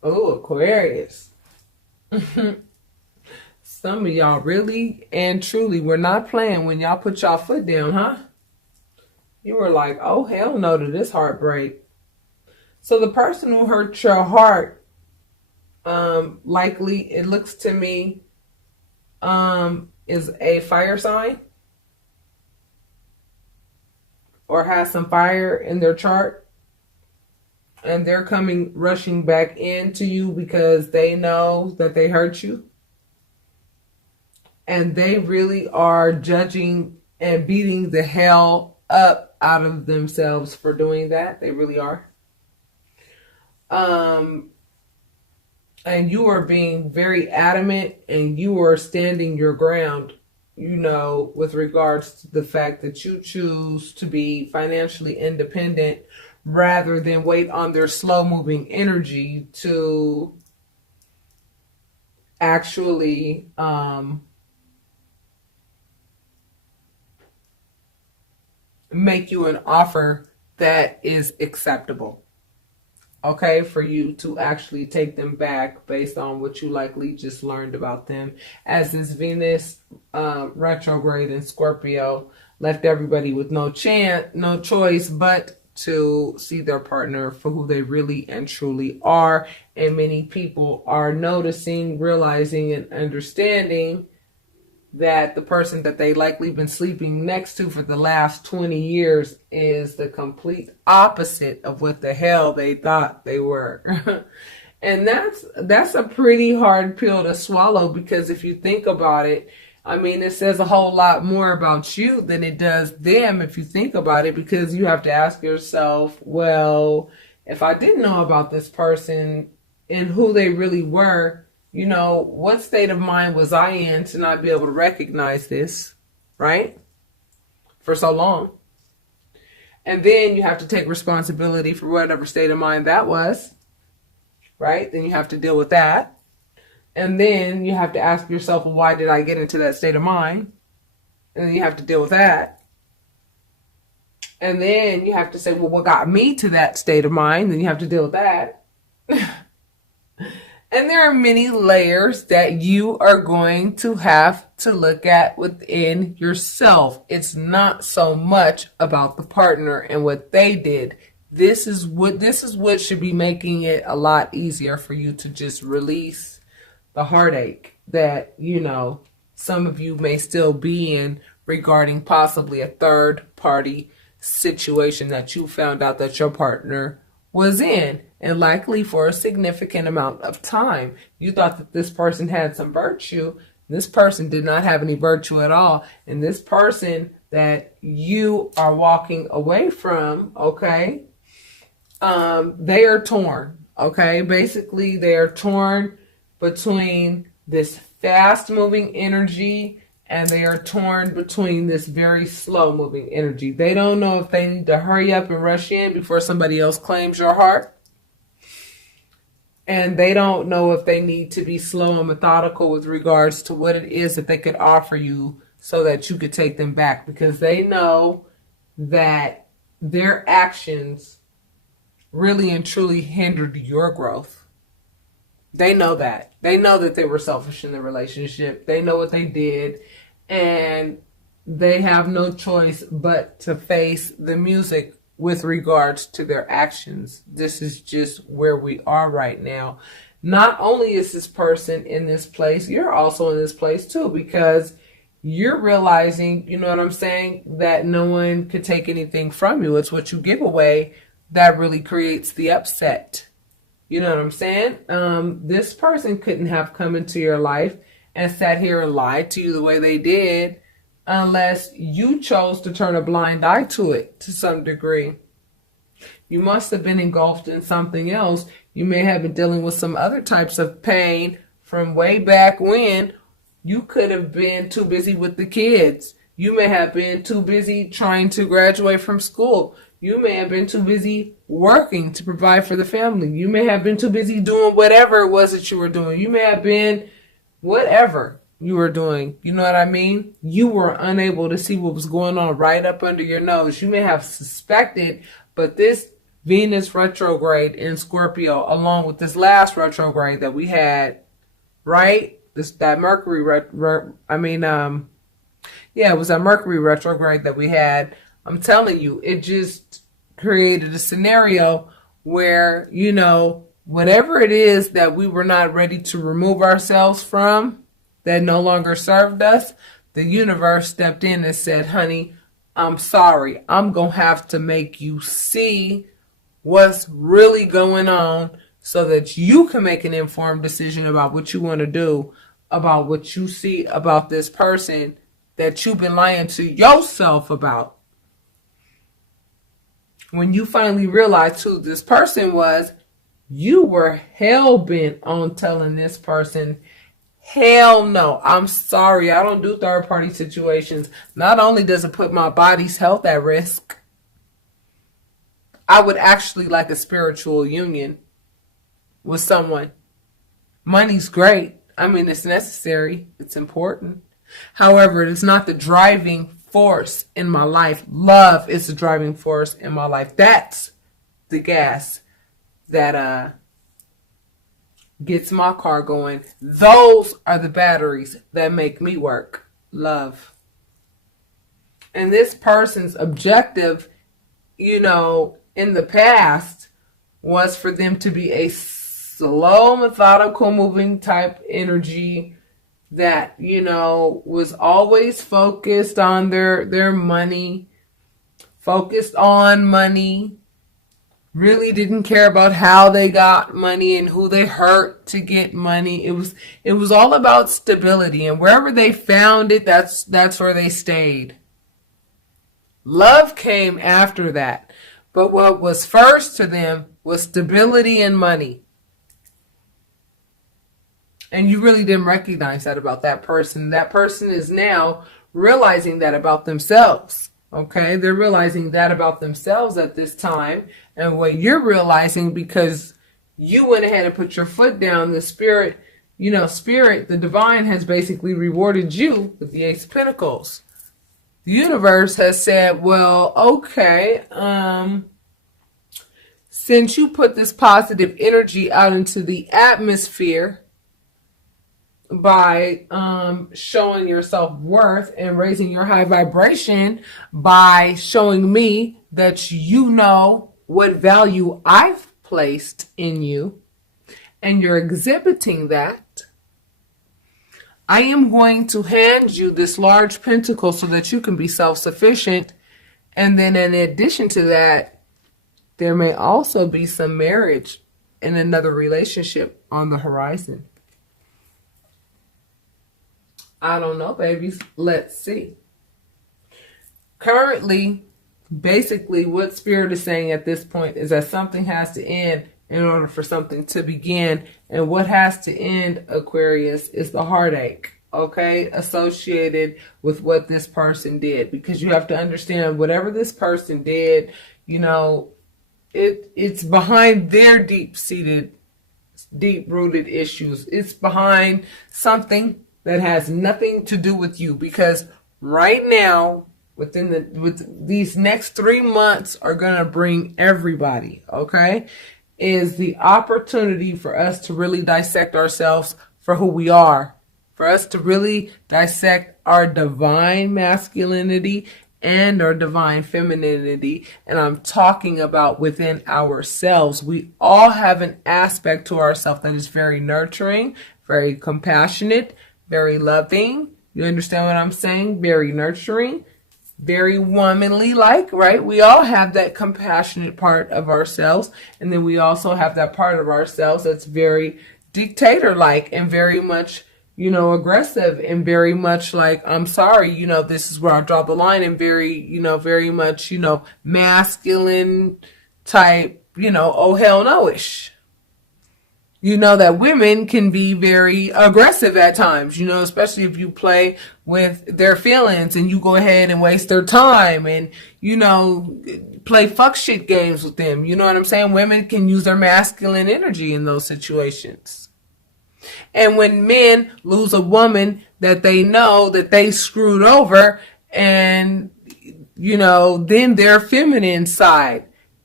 Oh, Aquarius. Some of y'all really and truly were not playing when y'all put y'all foot down, huh? You were like, oh, hell no to this heartbreak. So the person who hurt your heart, likely, it looks to me, is a fire sign or has some fire in their chart. And they're coming rushing back into you because they know that they hurt you. And they really are judging and beating the hell up out of themselves for doing that. They really are. And you are being very adamant and you are standing your ground, with regards to the fact that you choose to be financially independent rather than wait on their slow moving energy to actually make you an offer that is acceptable. Okay, for you to actually take them back based on what you likely just learned about them, as this Venus retrograde in Scorpio left everybody with no choice but to see their partner for who they really and truly are. And many people are noticing, realizing, and understanding that the person that they likely been sleeping next to for the last 20 years is the complete opposite of what the hell they thought they were. And that's a pretty hard pill to swallow, because if you think about it, I mean, it says a whole lot more about you than it does them if you think about it, because you have to ask yourself, well, if I didn't know about this person and who they really were, what state of mind was I in to not be able to recognize this, right? For so long. And then you have to take responsibility for whatever state of mind that was, right? Then you have to deal with that. And then you have to ask yourself, well, why did I get into that state of mind? And then you have to deal with that. And then you have to say, well, what got me to that state of mind? Then you have to deal with that. And there are many layers that you are going to have to look at within yourself. It's not so much about the partner and what they did. This is what should be making it a lot easier for you to just release the heartache that, some of you may still be in regarding possibly a third party situation that you found out that your partner was in, and likely for a significant amount of time. You thought that this person had some virtue. This person did not have any virtue at all. And this person that you are walking away from, okay, they are torn, okay? Basically, they are torn between this fast-moving energy and they are torn between this very slow-moving energy. They don't know if they need to hurry up and rush in before somebody else claims your heart. And they don't know if they need to be slow and methodical with regards to what it is that they could offer you so that you could take them back. Because they know that their actions really and truly hindered your growth. They know that. They know that they were selfish in the relationship. They know what they did. And they have no choice but to face the music with regards to their actions. This is just where we are right now. Not only is this person in this place, you're also in this place too, because you're realizing, you know what I'm saying, that no one could take anything from you. It's what you give away that really creates the upset. You know what I'm saying? This person couldn't have come into your life and sat here and lied to you the way they did unless you chose to turn a blind eye to it to some degree. You must have been engulfed in something else. You may have been dealing with some other types of pain from way back when. You could have been too busy with the kids. You may have been too busy trying to graduate from school. You may have been too busy working to provide for the family. You may have been too busy doing whatever it was that you were doing. You may have been whatever you were doing. You know what I mean? You were unable to see what was going on right up under your nose. You may have suspected, but this Venus retrograde in Scorpio, along with this last retrograde that we had, right? That Mercury it was a Mercury retrograde that we had. I'm telling you, it just created a scenario where, whatever it is that we were not ready to remove ourselves from, that no longer served us, the universe stepped in and said, honey, I'm sorry. I'm going to have to make you see what's really going on so that you can make an informed decision about what you want to do, about what you see about this person that you've been lying to yourself about. When you finally realized who this person was, you were hell-bent on telling this person, hell no, I'm sorry, I don't do third-party situations. Not only does it put my body's health at risk, I would actually like a spiritual union with someone. Money's great. I mean, it's necessary. It's important. However, it's not the driving force in my life. Love is the driving force in my life. That's the gas that gets my car going. Those are the batteries that make me work. Love. And this person's objective, in the past was for them to be a slow, methodical, moving type energy that, was always focused on their money, focused on money, really didn't care about how they got money and who they hurt to get money. It was all about stability, and wherever they found it, that's where they stayed. Love came after that. But what was first to them was stability and money. And you really didn't recognize that about that person. That person is now realizing that about themselves. Okay? They're realizing that about themselves at this time. And what you're realizing, because you went ahead and put your foot down, the spirit, the divine has basically rewarded you with the Ace of Pentacles. The universe has said, well, okay, since you put this positive energy out into the atmosphere by showing your self-worth and raising your high vibration by showing me that you know what value I've placed in you, and you're exhibiting that, I am going to hand you this large pentacle so that you can be self-sufficient. And then in addition to that, there may also be some marriage and another relationship on the horizon. I don't know, babies. Let's see. Currently, basically what Spirit is saying at this point is that something has to end in order for something to begin. And what has to end, Aquarius, is the heartache, okay, associated with what this person did. Because you have to understand, whatever this person did, it's behind their deep-seated, deep-rooted issues. It's behind something that has nothing to do with you. Because right now, with these next 3 months are going to bring everybody, okay, is the opportunity for us to really dissect ourselves for who we are, for us to really dissect our divine masculinity and our divine femininity. And I'm talking about within ourselves. We all have an aspect to ourselves that is very nurturing, very compassionate, very loving. You understand what I'm saying? Very nurturing, very womanly like, right? We all have that compassionate part of ourselves. And then we also have that part of ourselves that's very dictator-like and very much, aggressive and very much like, I'm sorry, this is where I draw the line, and very, very much, masculine type, oh hell no-ish. That women can be very aggressive at times, especially if you play with their feelings and you go ahead and waste their time and, play fuck shit games with them. You know what I'm saying? Women can use their masculine energy in those situations. And when men lose a woman that they know that they screwed over, and, then their feminine side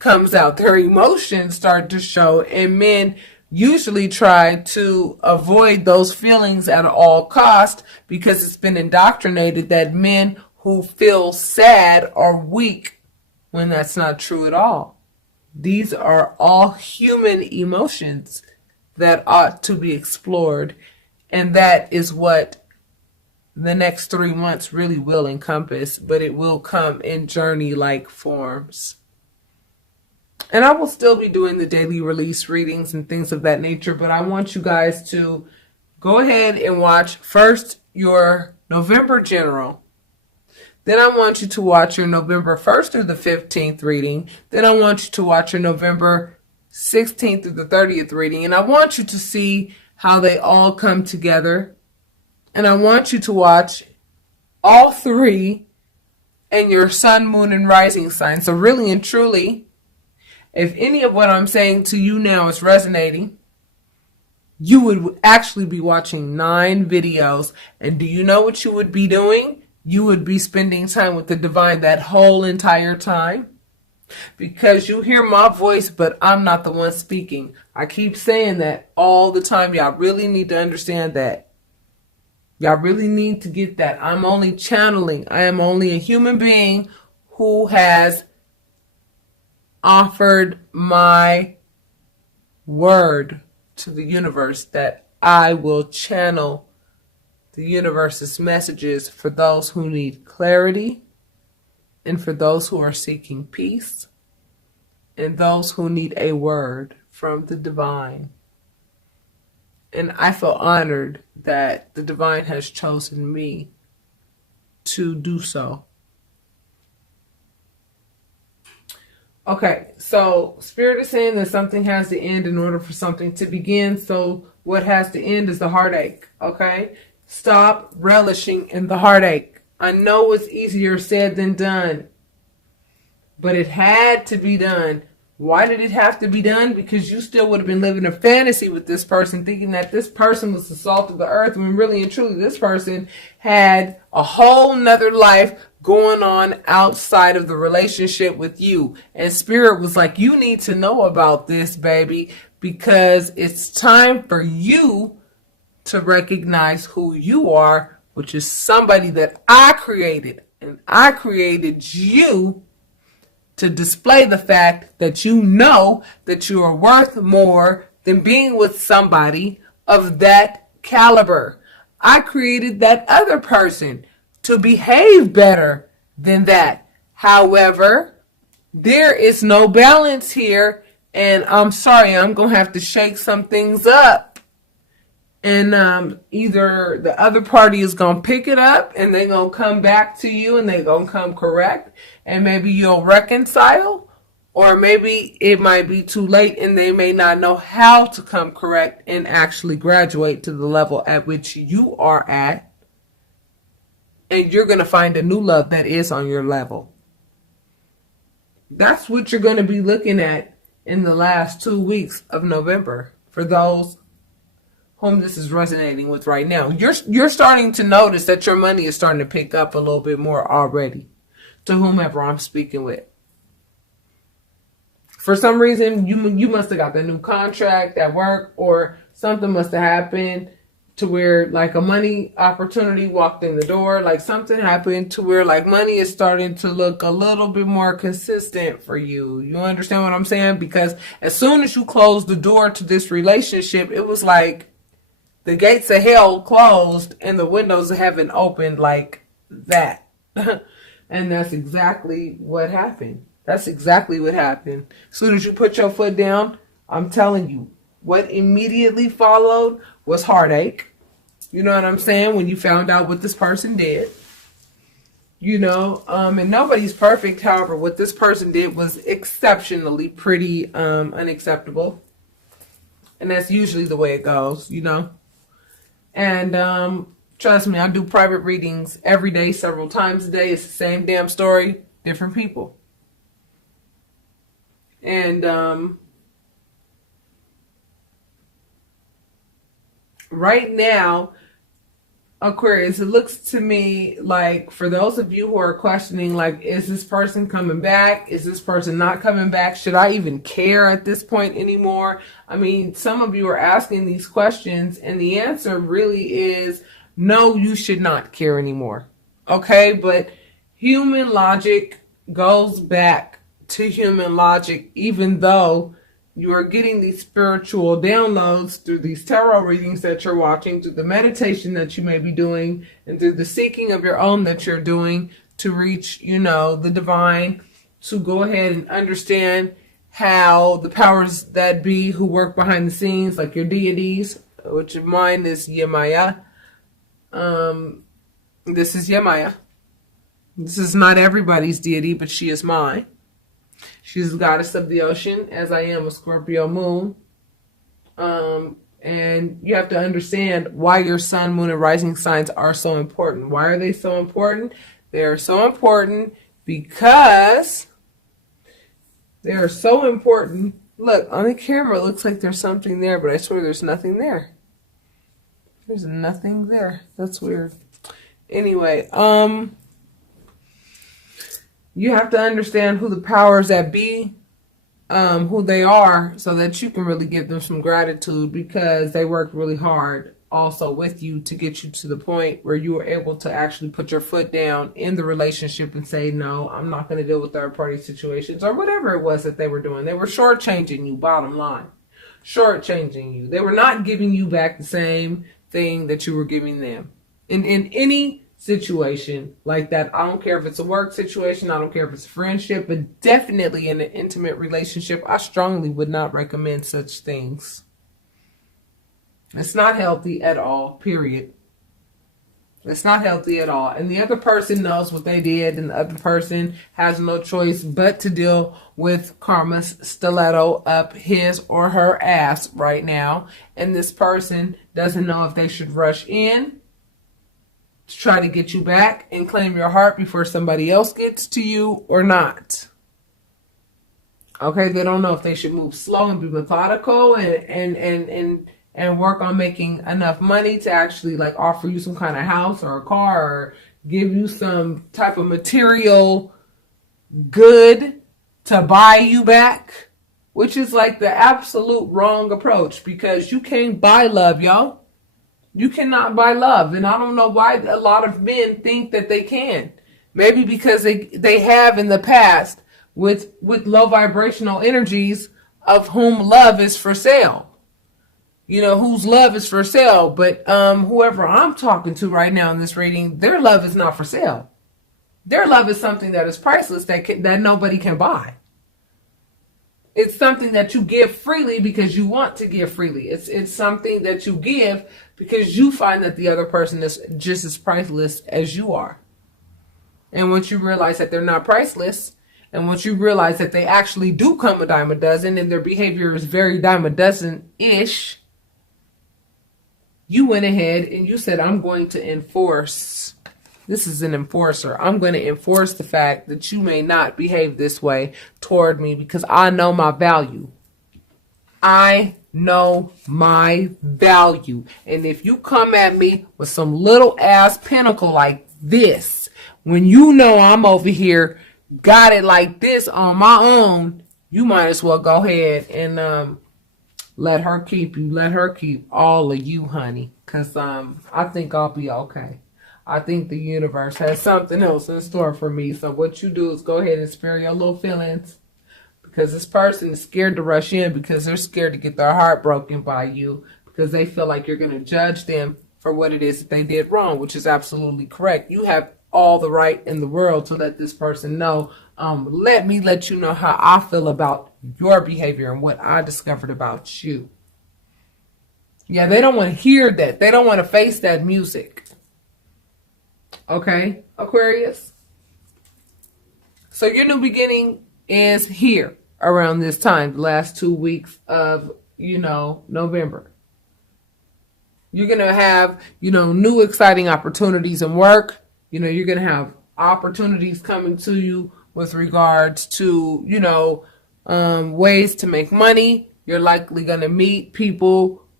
comes out. Their emotions start to show, and men usually try to avoid those feelings at all cost because it's been indoctrinated that men who feel sad are weak, when that's not true at all. These are all human emotions that ought to be explored, and that is what the next 3 months really will encompass, but it will come in journey-like forms. And I will still be doing the daily release readings and things of that nature, but I want you guys to go ahead and watch first your November general. Then I want you to watch your November 1st through the 15th reading. Then I want you to watch your November 16th through the 30th reading. And I want you to see how they all come together. And I want you to watch all three and your sun, moon, and rising sign. So really and truly, if any of what I'm saying to you now is resonating, you would actually be watching 9 videos. And do you know what you would be doing? You would be spending time with the divine that whole entire time. Because you hear my voice, but I'm not the one speaking. I keep saying that all the time. Y'all really need to understand that. Y'all really need to get that. I'm only channeling. I am only a human being who has offered my word to the universe that I will channel the universe's messages for those who need clarity, and for those who are seeking peace, and those who need a word from the divine. And I feel honored that the divine has chosen me to do so. Okay, so Spirit is saying that something has to end in order for something to begin. So what has to end is the heartache, okay? Stop relishing in the heartache. I know it's easier said than done, but it had to be done. Why did it have to be done? Because you still would have been living a fantasy with this person, thinking that this person was the salt of the earth, when really and truly this person had a whole nother life going on outside of the relationship with you. And Spirit was like, you need to know about this, baby, because it's time for you to recognize who you are, which is somebody that I created. And I created you to display the fact that you know that you are worth more than being with somebody of that caliber. I created that other person to behave better than that. However, there is no balance here, and I'm sorry, I'm going to have to shake some things up. And either the other party is going to pick it up and they're going to come back to you and they're going to come correct, and maybe you'll reconcile, or maybe it might be too late and they may not know how to come correct and actually graduate to the level at which you are at, and you're going to find a new love that is on your level. That's what you're going to be looking at in the last 2 weeks of November for those whom this is resonating with right now. You're starting to notice that your money is starting to pick up a little bit more already, to whomever I'm speaking with. For some reason, you must have got the new contract at work, or something must have happened to where like a money opportunity walked in the door. Like something happened to where like money is starting to look a little bit more consistent for you. You understand what I'm saying? Because as soon as you closed the door to this relationship, it was like the gates of hell closed and the windows of heaven opened like that. And that's exactly what happened. That's exactly what happened. As soon as you put your foot down, I'm telling you, what immediately followed was heartache. You know what I'm saying? When you found out what this person did. You know, and nobody's perfect. However, what this person did was exceptionally pretty unacceptable. And that's usually the way it goes, you know. And trust me, I do private readings every day, several times a day. It's the same damn story, different people. And right now, Aquarius, it looks to me like, for those of you who are questioning, like, is this person coming back? Is this person not coming back? Should I even care at this point anymore? I mean, some of you are asking these questions, and the answer really is no, you should not care anymore. Okay, but human logic goes back to human logic, even though you are getting these spiritual downloads through these tarot readings that you're watching, through the meditation that you may be doing, and through the seeking of your own that you're doing to reach, the divine, to go ahead and understand how the powers that be who work behind the scenes, like your deities, which of mine is Yemaya. This is Yemaya. This is not everybody's deity, but she is mine. She's the goddess of the ocean, as I am a Scorpio moon. And you have to understand why your sun, moon, and rising signs are so important. Why are they so important? They are so important because Look, on the camera, it looks like there's something there, but I swear there's nothing there. There's nothing there. That's weird. Anyway, you have to understand who the powers that be, who they are, so that you can really give them some gratitude, because they worked really hard also with you to get you to the point where you were able to actually put your foot down in the relationship and say, no, I'm not going to deal with third party situations, or whatever it was that they were doing. They were shortchanging you, bottom line. Shortchanging you. They were not giving you back the same thing that you were giving them. In any situation like that, I don't care if it's a work situation, I don't care if it's a friendship, but definitely in an intimate relationship, I strongly would not recommend such things. It's not healthy at all, period. It's not healthy at all. And the other person knows what they did, and the other person has no choice but to deal with karma's stiletto up his or her ass right now. And this person doesn't know if they should rush in to try to get you back and claim your heart before somebody else gets to you or not. Okay, they don't know if they should move slow and be methodical and work on making enough money to actually like offer you some kind of house or a car, or give you some type of material good to buy you back, which is like the absolute wrong approach, because you can't buy love, y'all. You cannot buy love. And I don't know why a lot of men think that they can. Maybe because they have in the past with low vibrational energies, of whom love is for sale. Whose love is for sale. But whoever I'm talking to right now in this reading, their love is not for sale. Their love is something that is priceless, that nobody can buy. It's something that you give freely because you want to give freely. It's something that you give because you find that the other person is just as priceless as you are. And once you realize that they're not priceless, and once you realize that they actually do come a dime a dozen, and their behavior is very dime a dozen-ish, you went ahead and you said, I'm going to enforce. This is an enforcer. I'm going to enforce the fact that you may not behave this way toward me, because I know my value. I know my value. And if you come at me with some little ass pinnacle like this, when you know I'm over here, got it like this on my own, you might as well go ahead and let her keep you. Let her keep all of you, honey. Because I think I'll be okay. I think the universe has something else in store for me. So what you do is go ahead and spare your little feelings. Because this person is scared to rush in, because they're scared to get their heart broken by you. Because they feel like you're going to judge them for what it is that they did wrong, which is absolutely correct. You have all the right in the world to let this person know. Let me let you know how I feel about your behavior and what I discovered about you. Yeah, they don't want to hear that. They don't want to face that music. Okay, Aquarius? So your new beginning is here around this time, the last 2 weeks of, November. You're going to have, new exciting opportunities in work. You're going to have opportunities coming to you with regards to, ways to make money. You're likely going to meet people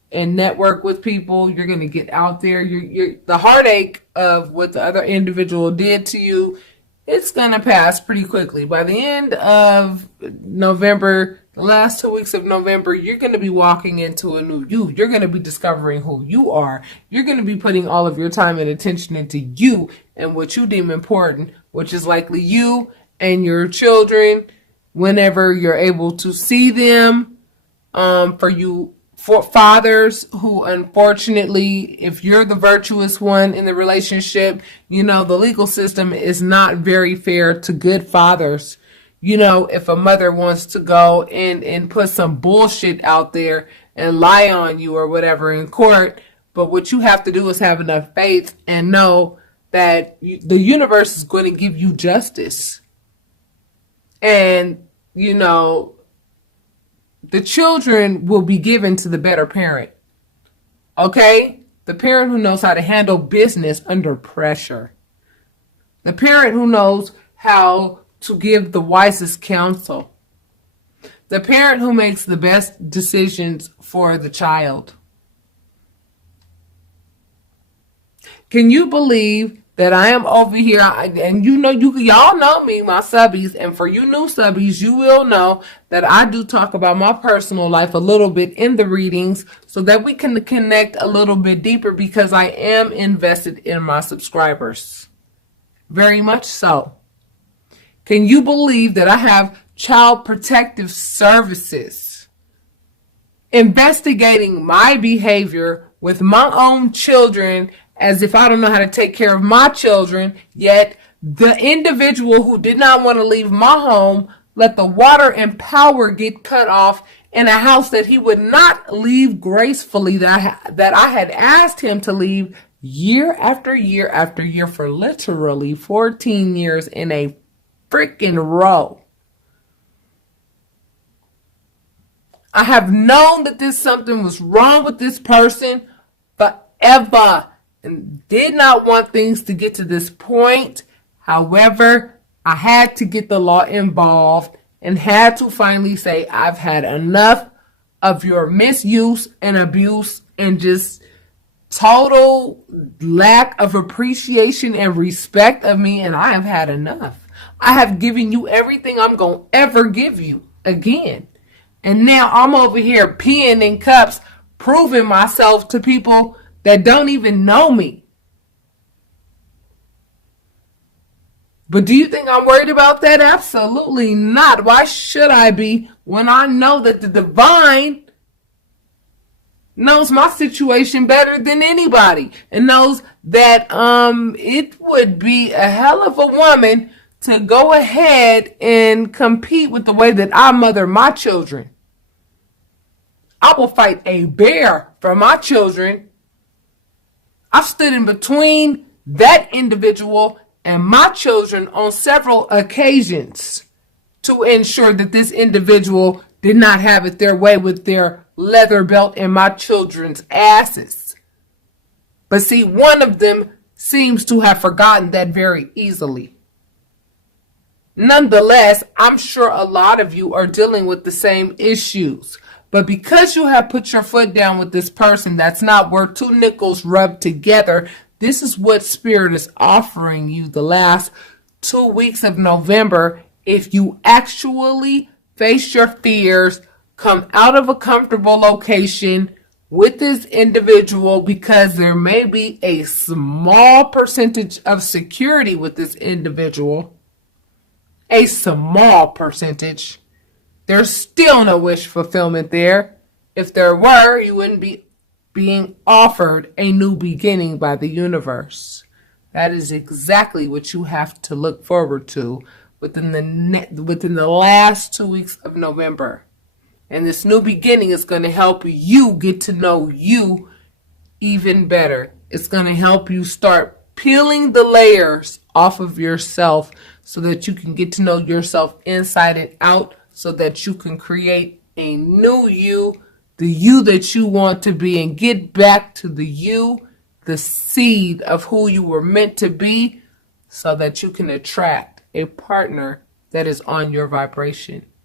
and network with people. You're going to get out there. The heartache of what the other individual did to you, it's going to pass pretty quickly. By the end of November, the last 2 weeks of November, you're going to be walking into a new you. You're going to be discovering who you are. You're going to be putting all of your time and attention into you and what you deem important, which is likely you and your children whenever you're able to see them. For fathers who, unfortunately, if you're the virtuous one in the relationship, the legal system is not very fair to good fathers. If a mother wants to go and put some bullshit out there and lie on you or whatever in court, but what you have to do is have enough faith and know that the universe is going to give you justice. And, the children will be given to the better parent. Okay? The parent who knows how to handle business under pressure. The parent who knows how to give the wisest counsel. The parent who makes the best decisions for the child. Can you believe that I am over here, and y'all know me, my subbies, and for you new subbies, you will know that I do talk about my personal life a little bit in the readings so that we can connect a little bit deeper, because I am invested in my subscribers. Very much so. Can you believe that I have child protective services investigating my behavior with my own children, as if I don't know how to take care of my children, yet the individual who did not want to leave my home let the water and power get cut off in a house that he would not leave gracefully, that I had asked him to leave year after year after year for literally 14 years in a freaking row. I have known that something was wrong with this person forever, and did not want things to get to this point. However, I had to get the law involved and had to finally say, I've had enough of your misuse and abuse and just total lack of appreciation and respect of me, and I have had enough. I have given you everything I'm going to ever give you again. And now I'm over here peeing in cups, proving myself to people that don't even know me. But do you think I'm worried about that? Absolutely not. Why should I be, when I know that the divine knows my situation better than anybody, and knows that it would be a hell of a woman to go ahead and compete with the way that I mother my children. I will fight a bear for my children. I've stood in between that individual and my children on several occasions to ensure that this individual did not have it their way with their leather belt in my children's asses. But see, one of them seems to have forgotten that very easily. Nonetheless, I'm sure a lot of you are dealing with the same issues. But because you have put your foot down with this person that's not worth two nickels rubbed together, this is what Spirit is offering you the last 2 weeks of November. If you actually face your fears, come out of a comfortable location with this individual, because there may be a small percentage of security with this individual. A small percentage. There's still no wish fulfillment there. If there were, you wouldn't be being offered a new beginning by the universe. That is exactly what you have to look forward to within the last 2 weeks of November. And this new beginning is going to help you get to know you even better. It's going to help you start peeling the layers off of yourself so that you can get to know yourself inside and out, so that you can create a new you, the you that you want to be, and get back to the you, the seed of who you were meant to be, so that you can attract a partner that is on your vibration.